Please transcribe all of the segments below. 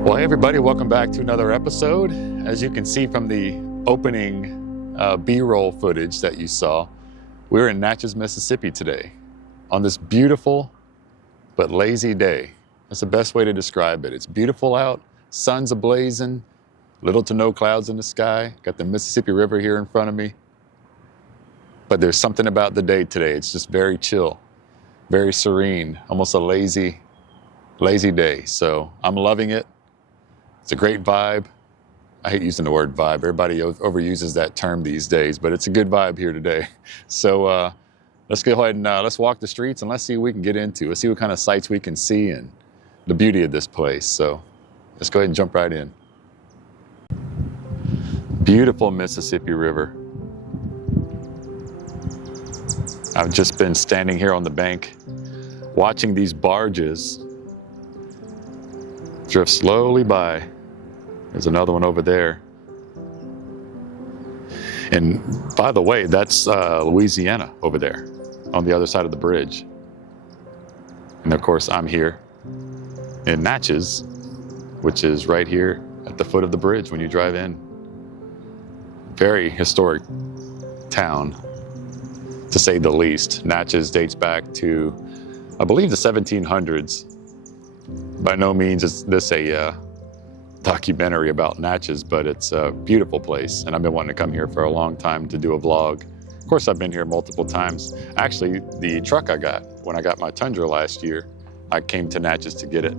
Well, hey everybody, welcome back to another episode. As you can see from the opening B-roll footage that you saw, we're in Natchez, Mississippi today on this beautiful but lazy day. That's the best way to describe it. It's beautiful out, sun's a-blazing, little to no clouds in the sky, got the Mississippi River here in front of me. But there's something about the day today. It's just very chill, very serene, almost a lazy day. So I'm loving it. It's a great vibe. I hate using the word vibe. Everybody overuses that term these days, but it's a good vibe here today. So let's go ahead and let's walk the streets and let's see what we can get into. Let's see what kind of sights we can see and the beauty of this place. So let's go ahead and jump right in. Beautiful Mississippi River. I've just been standing here on the bank watching these barges drift slowly by. There's another one over there. And by the way, that's Louisiana over there on the other side of the bridge. And of course, I'm here in Natchez, which is right here at the foot of the bridge when you drive in. Very historic town, to say the least. Natchez dates back to, I believe, the 1700s. By no means is this a documentary about Natchez, but it's a beautiful place. And I've been wanting to come here for a long time to do a vlog. Of course, I've been here multiple times. Actually, the truck I got, when I got my Tundra last year, I came to Natchez to get it.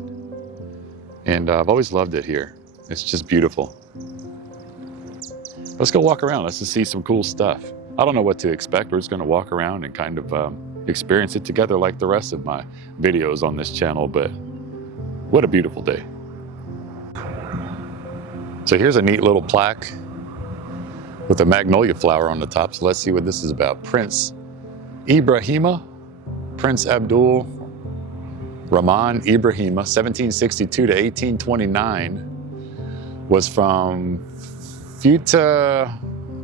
And I've always loved it here. It's just beautiful. Let's go walk around. Let's just see some cool stuff. I don't know what to expect. We're just gonna walk around and kind of experience it together like the rest of my videos on this channel, but what a beautiful day. So here's a neat little plaque with a magnolia flower on the top. So let's see what this is about. Prince Ibrahima, Prince Abdul Rahman Ibrahima, 1762 to 1829, was from Futa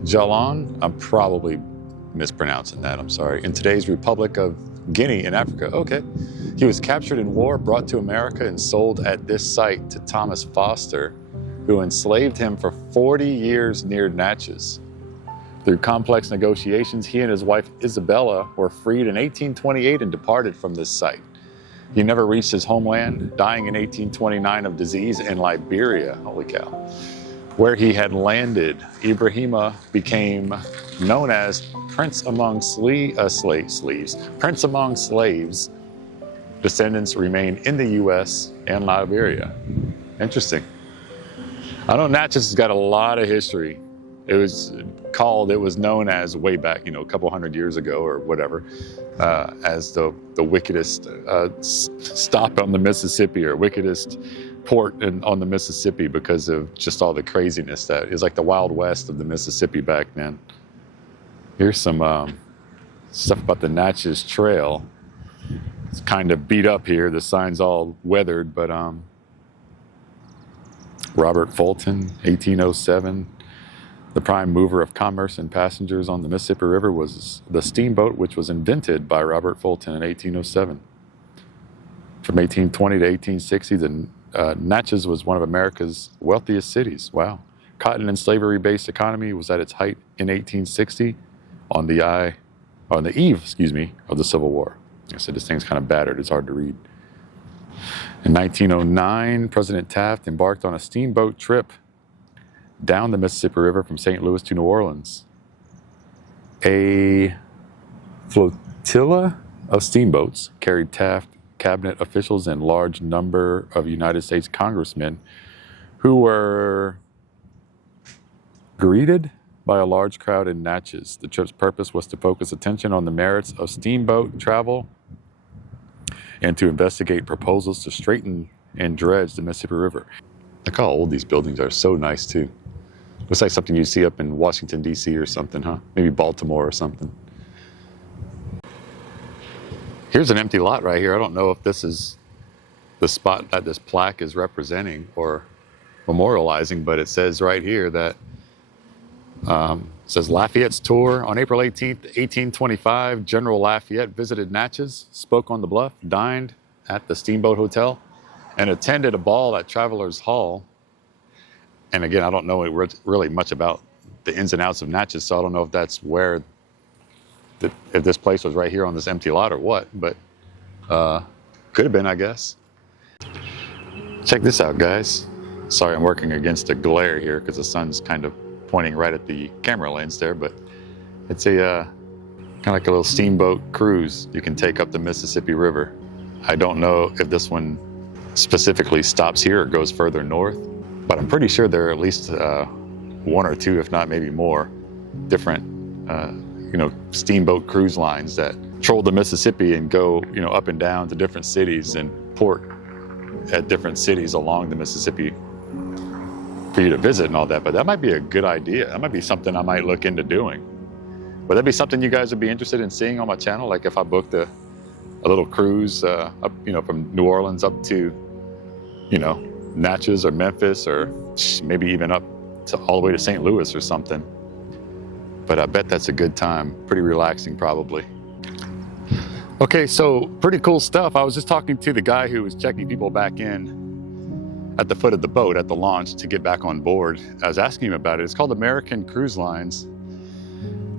Jalan. I'm probably mispronouncing that, I'm sorry. In today's Republic of Guinea in Africa. Okay. He was captured in war, brought to America, and sold at this site to Thomas Foster, who enslaved him for 40 years near Natchez. Through complex negotiations, he and his wife Isabella were freed in 1828 and departed from this site. He never reached his homeland, dying in 1829 of disease in Liberia, holy cow, where he had landed. Ibrahima became known as Prince Among Prince Among Slaves. Descendants remain in the U.S. and Liberia. Interesting. I know Natchez has got a lot of history. It was known as way back, a couple hundred years ago or whatever, as the wickedest stop on the Mississippi or wickedest port on the Mississippi because of just all the craziness that is like the Wild West of the Mississippi back then. Here's some stuff about the Natchez Trail. It's kind of beat up here. The sign's all weathered, but Robert Fulton, 1807. The prime mover of commerce and passengers on the Mississippi River was the steamboat, which was invented by Robert Fulton in 1807. From 1820 to 1860, Natchez was one of America's wealthiest cities. Wow. Cotton and slavery-based economy was at its height in 1860 on the eve of the Civil War. I said this thing's kind of battered. It's hard to read. In 1909, President Taft embarked on a steamboat trip down the Mississippi River from St. Louis to New Orleans. A flotilla of steamboats carried Taft cabinet officials and large number of United States congressmen who were greeted by a large crowd in Natchez. The trip's purpose was to focus attention on the merits of steamboat travel and to investigate proposals to straighten and dredge the Mississippi River. Look how old these buildings are. So nice too. Looks like something you see up in Washington, D.C. or something, huh? Maybe Baltimore or something. Here's an empty lot right here. I don't know if this is the spot that this plaque is representing or memorializing, but it says right here that it says Lafayette's tour. On April 18th, 1825, General Lafayette visited Natchez, spoke on the bluff, dined at the Steamboat Hotel, and attended a ball at Travelers Hall. And again, I don't know really much about the ins and outs of Natchez, so I don't know if that's where, if this place was right here on this empty lot or what, but could have been, I guess. Check this out, guys. Sorry, I'm working against a glare here because the sun's kind of pointing right at the camera lens there, but it's a kind of like a little steamboat cruise you can take up the Mississippi River. I don't know if this one specifically stops here or goes further north, but I'm pretty sure there are at least one or two, if not maybe more, different steamboat cruise lines that troll the Mississippi and go up and down to different cities and port at different cities along the Mississippi for you to visit and all that. But that might be a good idea. That might be something I might look into doing. Would that be something you guys would be interested in seeing on my channel? Like if I booked a little cruise up, from New Orleans up to, Natchez or Memphis, or maybe even up to all the way to St. Louis or something. But I bet that's a good time. Pretty relaxing, probably. Okay, so pretty cool stuff. I was just talking to the guy who was checking people back in at the foot of the boat at the launch to get back on board. I was asking him about it. It's called American Cruise Lines.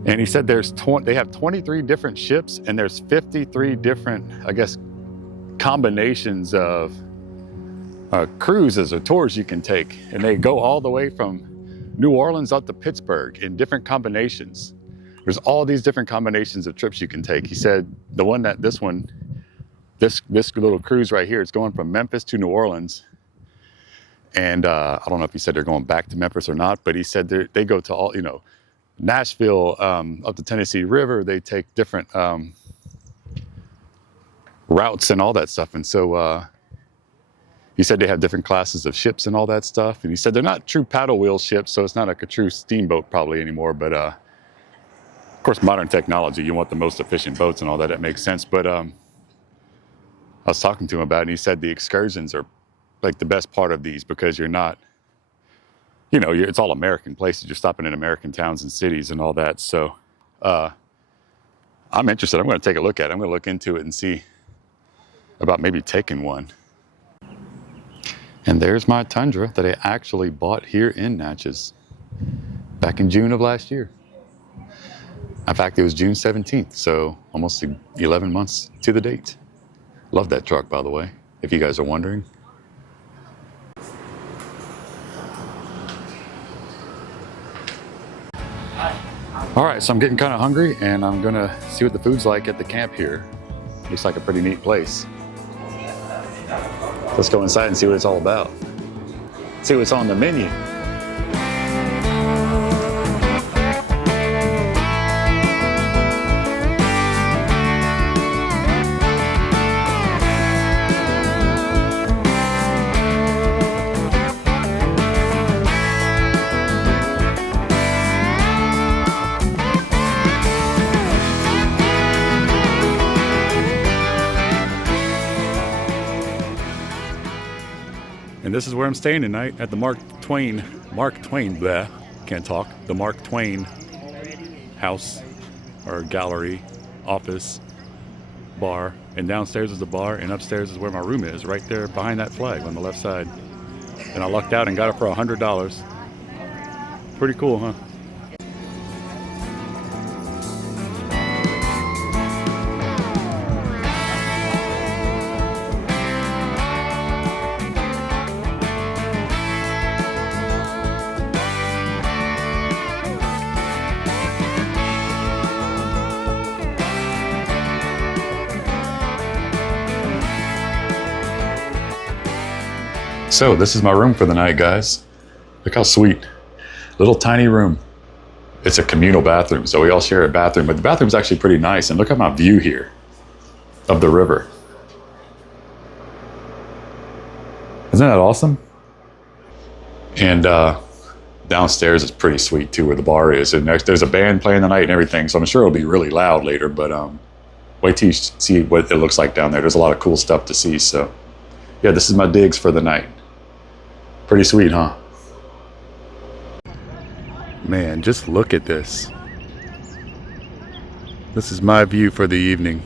And he said they have 23 different ships, and there's 53 different, I guess, combinations of cruises or tours you can take. And they go all the way from New Orleans up to Pittsburgh in different combinations. There's all these different combinations of trips you can take. He said this little cruise right here, it's going from Memphis to New Orleans. And I don't know if he said they're going back to Memphis or not, but he said they go to all, Nashville, up the Tennessee River. They take different routes and all that stuff. And so he said they have different classes of ships and all that stuff. And he said they're not true paddle wheel ships, so it's not like a true steamboat probably anymore. But of course, modern technology, you want the most efficient boats and all that. It makes sense. But I was talking to him about it, and he said the excursions are like the best part of these because you're not, it's all American places. You're stopping in American towns and cities and all that. So I'm interested. I'm going to take a look at it. I'm going to look into it and see about maybe taking one. And there's my Tundra that I actually bought here in Natchez back in June of last year. In fact, it was June 17th, so almost 11 months to the date. Love that truck, by the way, if you guys are wondering. All right, so I'm getting kind of hungry, and I'm gonna see what the food's like at the camp here. Looks like a pretty neat place. Let's go inside and see what it's all about. See what's on the menu. And this is where I'm staying tonight, at the the Mark Twain house or gallery, office, bar. And downstairs is the bar, and upstairs is where my room is, right there behind that flag on the left side. And I lucked out and got it for $100. Pretty cool, huh? So this is my room for the night, guys. Look how sweet. Little tiny room. It's a communal bathroom, so we all share a bathroom, but the bathroom's actually pretty nice. And look at my view here of the river. Isn't that awesome? And downstairs is pretty sweet too, where the bar is. And there's a band playing tonight and everything, so I'm sure it'll be really loud later, but wait till you see what it looks like down there. There's a lot of cool stuff to see, so yeah, this is my digs for the night. Pretty sweet, huh? Man, just look at this. This is my view for the evening.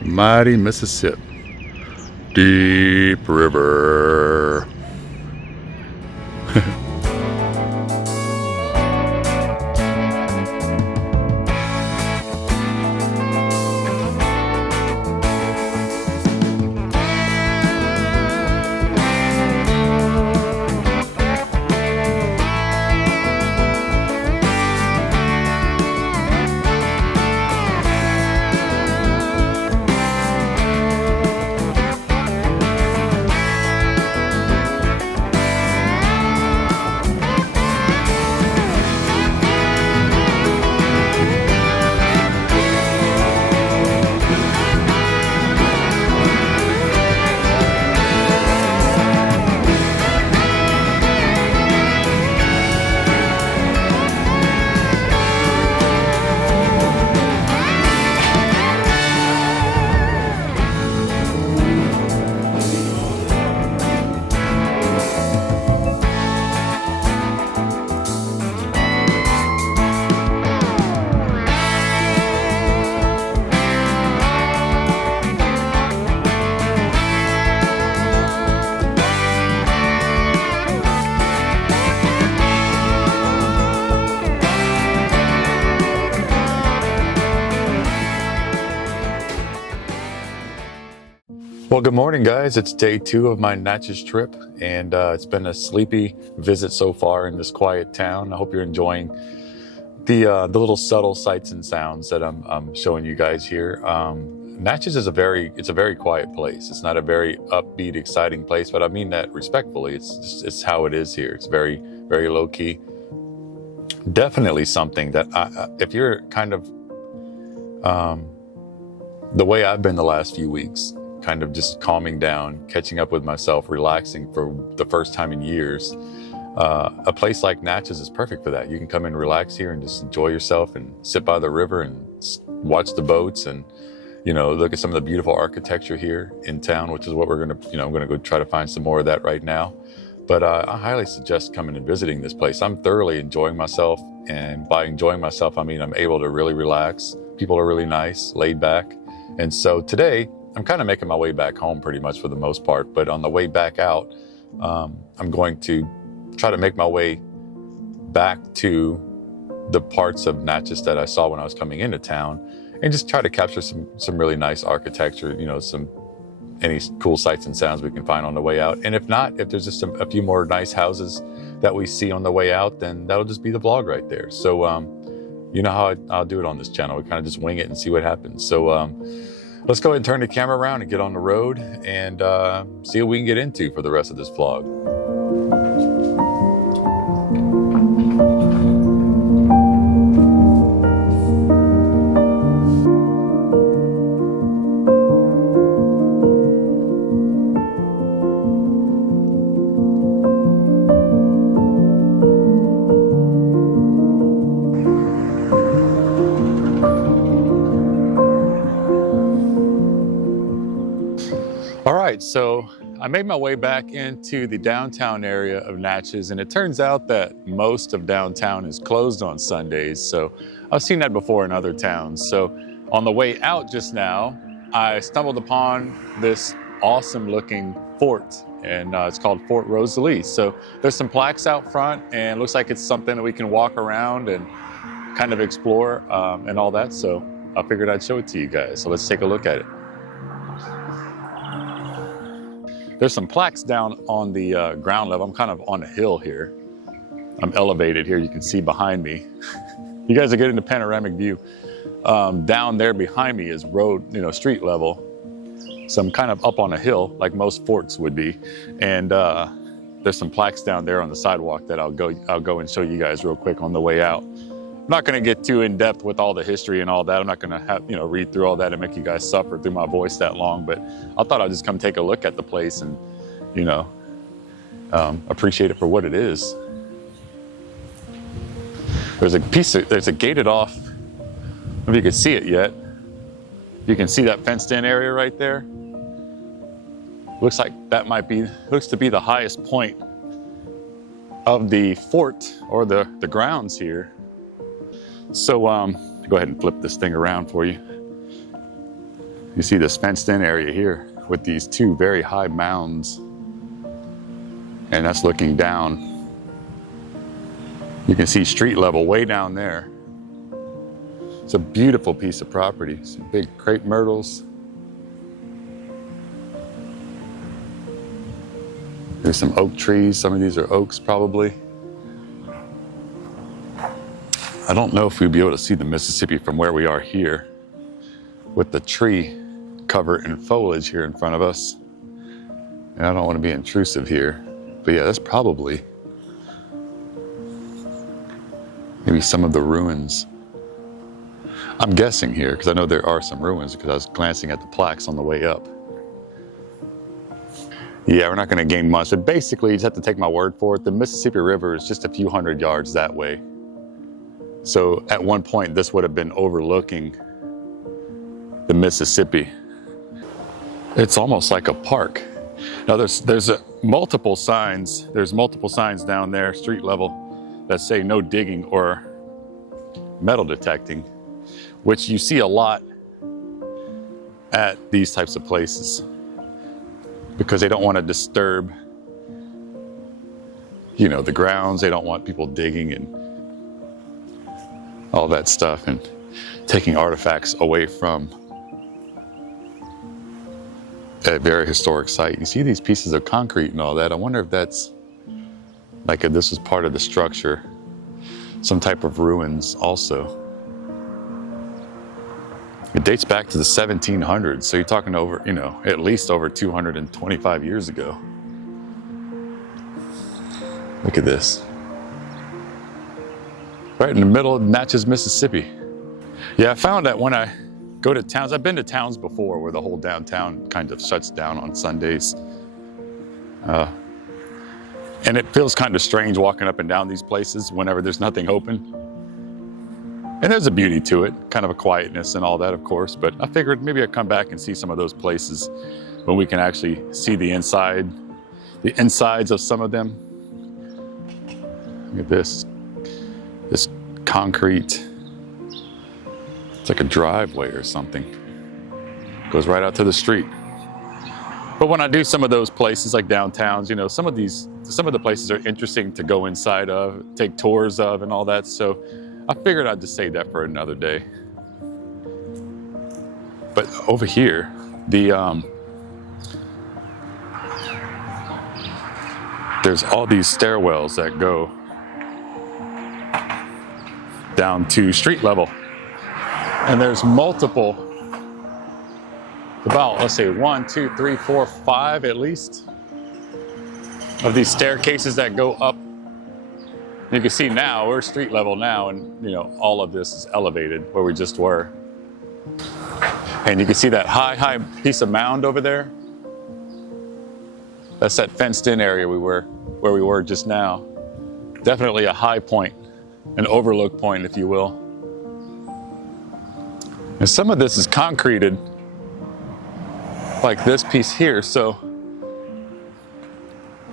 Mighty Mississippi. deep river. Well, good morning, guys. It's day 2 of my Natchez trip, and it's been a sleepy visit so far in this quiet town. I hope you're enjoying the little subtle sights and sounds that I'm showing you guys here. Natchez is a very quiet place. It's not a very upbeat, exciting place, but I mean that respectfully. It's how it is here. It's very, very low key. Definitely something that if you're kind of the way I've been the last few weeks, kind of just calming down, catching up with myself, relaxing for the first time in years. A place like Natchez is perfect for that. You can come and relax here and just enjoy yourself and sit by the river and watch the boats and, you know, look at some of the beautiful architecture here in town, which is what we're going to, I'm going to go try to find some more of that right now. But I highly suggest coming and visiting this place. I'm thoroughly enjoying myself. And by enjoying myself, I mean, I'm able to really relax. People are really nice, laid back. And so today, I'm kind of making my way back home pretty much for the most part, but on the way back out, I'm going to try to make my way back to the parts of Natchez that I saw when I was coming into town and just try to capture some really nice architecture, you know, any cool sights and sounds we can find on the way out. And if not, if there's just a few more nice houses that we see on the way out, then that'll just be the vlog right there. So, you know how I'll do it on this channel. We kind of just wing it and see what happens. So, let's go ahead and turn the camera around and get on the road and see what we can get into for the rest of this vlog. All right, so I made my way back into the downtown area of Natchez, and it turns out that most of downtown is closed on Sundays. So I've seen that before in other towns. So on the way out just now, I stumbled upon this awesome looking fort, and it's called Fort Rosalie. So there's some plaques out front, and it looks like it's something that we can walk around and kind of explore and all that. So I figured I'd show it to you guys. So let's take a look at it. There's some plaques down on the ground level. I'm kind of on a hill here. I'm elevated here. You can see behind me. You guys are getting the panoramic view. Down there behind me is road, street level. So I'm kind of up on a hill like most forts would be. And there's some plaques down there on the sidewalk that I'll go and show you guys real quick on the way out. I'm not going to get too in depth with all the history and all that. I'm not going to have, read through all that and make you guys suffer through my voice that long, but I thought I'd just come take a look at the place and, appreciate it for what it is. There's a gated off, I don't know if you can see it yet. You can see that fenced in area right there. Looks like that looks to be the highest point of the fort or the grounds here. So go ahead and flip this thing around for you. You see this fenced in area here. with these two very high mounds. And that's looking down. You can see street level way down there. It's a beautiful piece of property. Some big crepe myrtles. There's some oak trees. Some of these are oaks probably. I don't know if we'd be able to see the Mississippi from where we are here with the tree cover and foliage here in front of us. And I don't want to be intrusive here, but yeah, that's probably maybe some of the ruins. I'm guessing here because I know there are some ruins because I was glancing at the plaques on the way up. Yeah, we're not going to gain much, but basically you just have to take my word for it. The Mississippi River is just a few hundred yards that way. So at one point, this would have been overlooking the Mississippi. It's almost like a park. Now there's multiple signs. There's multiple signs down there, street level, that say no digging or metal detecting, which you see a lot at these types of places because they don't want to disturb, you know, the grounds. They don't want people digging and all that stuff and taking artifacts away from a very historic site. You see these pieces of concrete and all that. I wonder if that's like if this was part of the structure, some type of ruins also. It dates back to the 1700s, so you're talking over, you know, at least over 225 years ago. Look at this. Right in the middle of Natchez, Mississippi. Yeah, I found that when I go to towns, I've been to towns before where the whole downtown kind of shuts down on Sundays. And it feels kind of strange walking up and down these places whenever there's nothing open. And there's a beauty to it, kind of a quietness and all that, of course, but I figured maybe I'd come back and see some of those places when we can actually see the insides of some of them. Look at this concrete, it's like a driveway or something. Goes right out to the street. But when I do some of those places like downtowns, you know, some of the places are interesting to go inside of, take tours of and all that. So I figured I'd just save that for another day. But over here, there's all these stairwells that go down to street level. And there's multiple, about, let's say 1, 2, 3, 4, 5 at least, of these staircases that go up. You can see now, we're street level now, and you know, all of this is elevated where we just were. And you can see that high piece of mound over there. That's that fenced in area where we were just now. Definitely a high point, an overlook point, if you will. And some of this is concreted, like this piece here. So,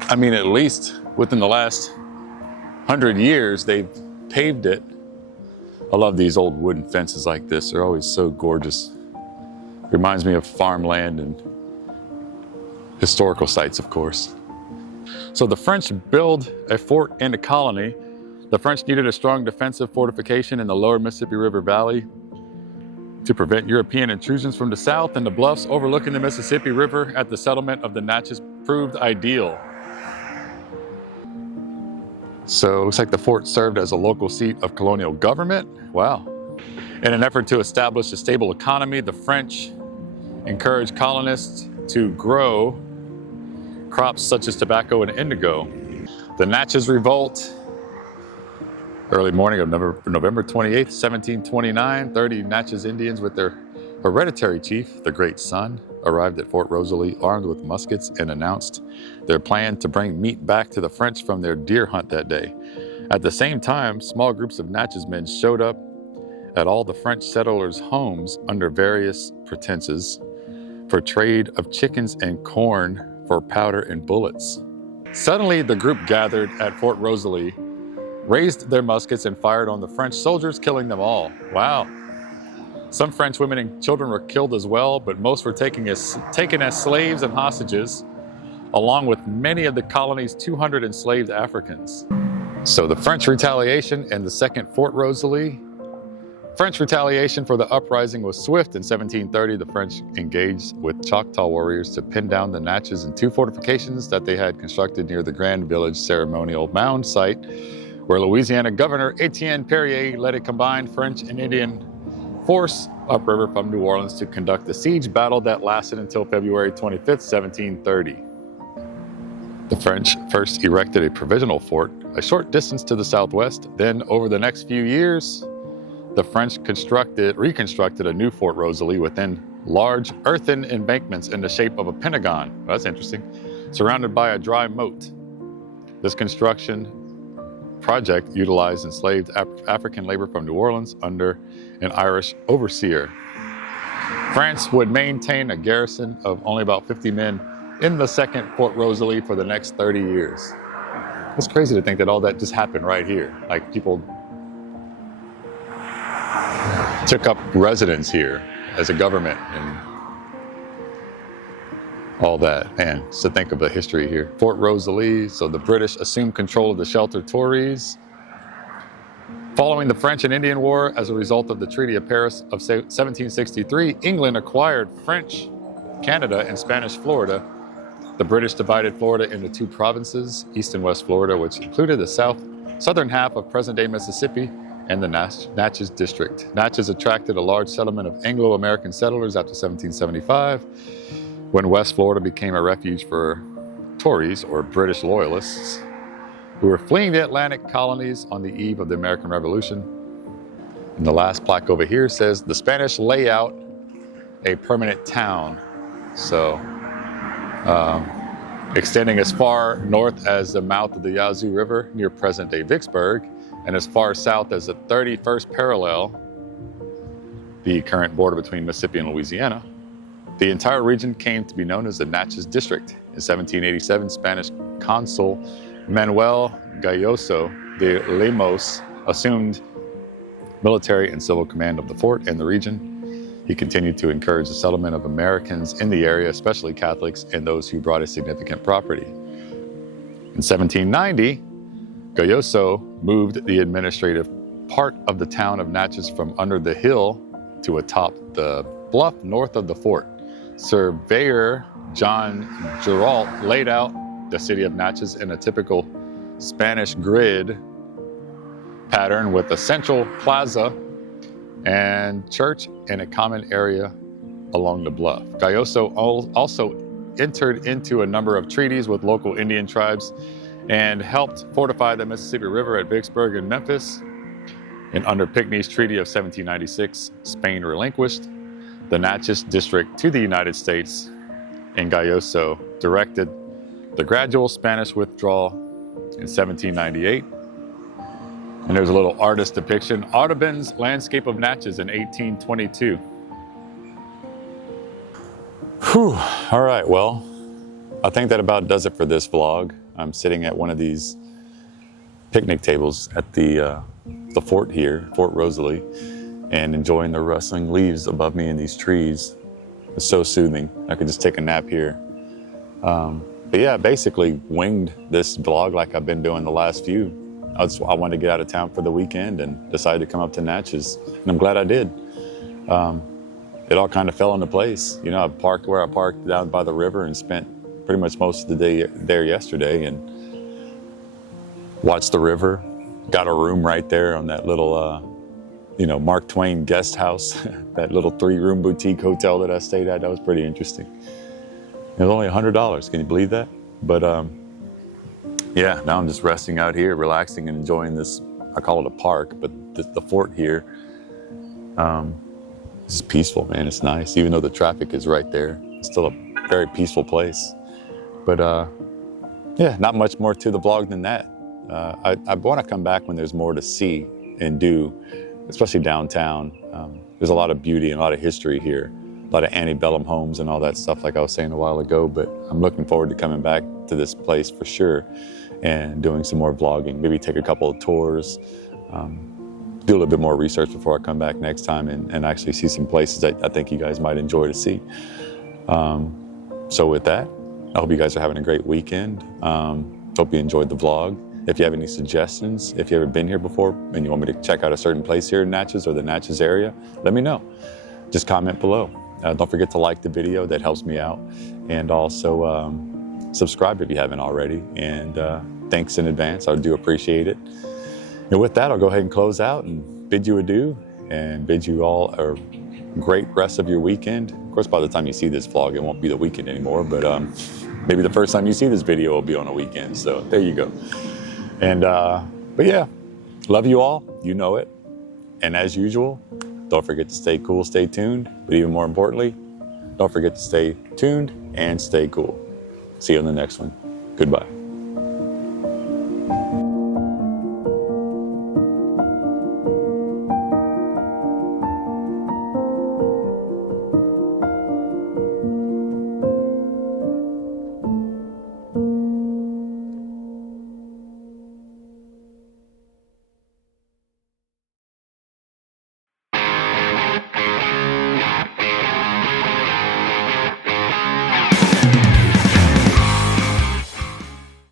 I mean, at least within the last 100 years, they've paved it. I love these old wooden fences like this. They're always so gorgeous. Reminds me of farmland and historical sites, of course. So the French built a fort and a colony. The French needed a strong defensive fortification in the lower Mississippi River Valley to prevent European intrusions from the south, and the bluffs overlooking the Mississippi River at the settlement of the Natchez proved ideal. So it looks like the fort served as a local seat of colonial government. Wow. In an effort to establish a stable economy, the French encouraged colonists to grow crops such as tobacco and indigo. The Natchez Revolt, early morning of November 28th, 1729, 30 Natchez Indians with their hereditary chief, the Great Sun, arrived at Fort Rosalie armed with muskets and announced their plan to bring meat back to the French from their deer hunt that day. At the same time, small groups of Natchez men showed up at all the French settlers' homes under various pretenses for trade of chickens and corn for powder and bullets. Suddenly, the group gathered at Fort Rosalie, raised their muskets and fired on the French soldiers, killing them all. Wow. Some French women and children were killed as well, but most were taken as slaves and hostages, along with many of the colony's 200 enslaved Africans. So the French retaliation and the Second Fort Rosalie. French retaliation for the uprising was swift. In 1730, the French engaged with Choctaw warriors to pin down the Natchez and 2 fortifications that they had constructed near the Grand Village Ceremonial Mound site, where Louisiana Governor Etienne Perrier led a combined French and Indian force upriver from New Orleans to conduct a siege battle that lasted until February 25th, 1730. The French first erected a provisional fort a short distance to the southwest. Then, over the next few years, the French reconstructed a new Fort Rosalie within large earthen embankments in the shape of a pentagon. Well, that's interesting. Surrounded by a dry moat. This construction project utilized enslaved African labor from New Orleans under an Irish overseer. France would maintain a garrison of only about 50 men in the second Fort Rosalie for the next 30 years. It's crazy to think that all that just happened right here. Like, people took up residence here as a government and all that. And so think of the history here. Fort Rosalie, so the British assumed control of the sheltered Tories. Following the French and Indian War, as a result of the Treaty of Paris of 1763, England acquired French Canada and Spanish Florida. The British divided Florida into 2 provinces, East and West Florida, which included the southern half of present-day Mississippi and the Natchez district. Natchez attracted a large settlement of Anglo-American settlers after 1775, when West Florida became a refuge for Tories, or British loyalists, who were fleeing the Atlantic colonies on the eve of the American Revolution. And the last plaque over here says, the Spanish lay out a permanent town. So, extending as far north as the mouth of the Yazoo River near present-day Vicksburg, and as far south as the 31st parallel, the current border between Mississippi and Louisiana. The entire region came to be known as the Natchez District. In 1787, Spanish consul Manuel Gayoso de Lemos assumed military and civil command of the fort and the region. He continued to encourage the settlement of Americans in the area, especially Catholics and those who brought a significant property. In 1790, Gayoso moved the administrative part of the town of Natchez from under the hill to atop the bluff north of the fort. Surveyor John Geralt laid out the city of Natchez in a typical Spanish grid pattern with a central plaza and church and a common area along the bluff. Gayoso also entered into a number of treaties with local Indian tribes and helped fortify the Mississippi River at Vicksburg and Memphis. And under Pinckney's Treaty of 1796, Spain relinquished the Natchez District to the United States, and Gayoso directed the gradual Spanish withdrawal in 1798. And there's a little artist depiction, Audubon's Landscape of Natchez in 1822. Whew, all right, well, I think that about does it for this vlog. I'm sitting at one of these picnic tables at the fort here, Fort Rosalie, and enjoying the rustling leaves above me in these trees. It's so soothing. I could just take a nap here. But yeah, basically winged this vlog like I've been doing the last few. I wanted to get out of town for the weekend and decided to come up to Natchez, and I'm glad I did. It all kind of fell into place. You know, I parked where I parked down by the river and spent pretty much most of the day there yesterday and watched the river. Got a room right there on that little, Mark Twain guest house, that little 3-room boutique hotel that I stayed at. That was pretty interesting. It was only $100. Can you believe that? But yeah, now I'm just resting out here, relaxing and enjoying this. I call it a park, but the fort here, it's peaceful, man. It's nice. Even though the traffic is right there, it's still a very peaceful place. But yeah, not much more to the vlog than that. I want to come back when there's more to see and do, especially downtown. There's a lot of beauty and a lot of history here, a lot of antebellum homes and all that stuff, like I was saying a while ago. But I'm looking forward to coming back to this place for sure and doing some more vlogging, maybe take a couple of tours. do a little bit more research before I come back next time and actually see some places that I think you guys might enjoy to see. So with that, I hope you guys are having a great weekend. Hope you enjoyed the vlog. If you have any suggestions, if you've ever been here before and you want me to check out a certain place here in Natchez or the Natchez area, let me know. Just comment below. Don't forget to like the video, that helps me out. And also subscribe if you haven't already. And thanks in advance, I do appreciate it. And with that, I'll go ahead and close out and bid you adieu and bid you all a great rest of your weekend. Of course, by the time you see this vlog, it won't be the weekend anymore, but maybe the first time you see this video will be on a weekend. So there you go. And, but yeah, love you all, you know it. And as usual, don't forget to stay cool, stay tuned, but even more importantly, don't forget to stay tuned and stay cool. See you on the next one. Goodbye.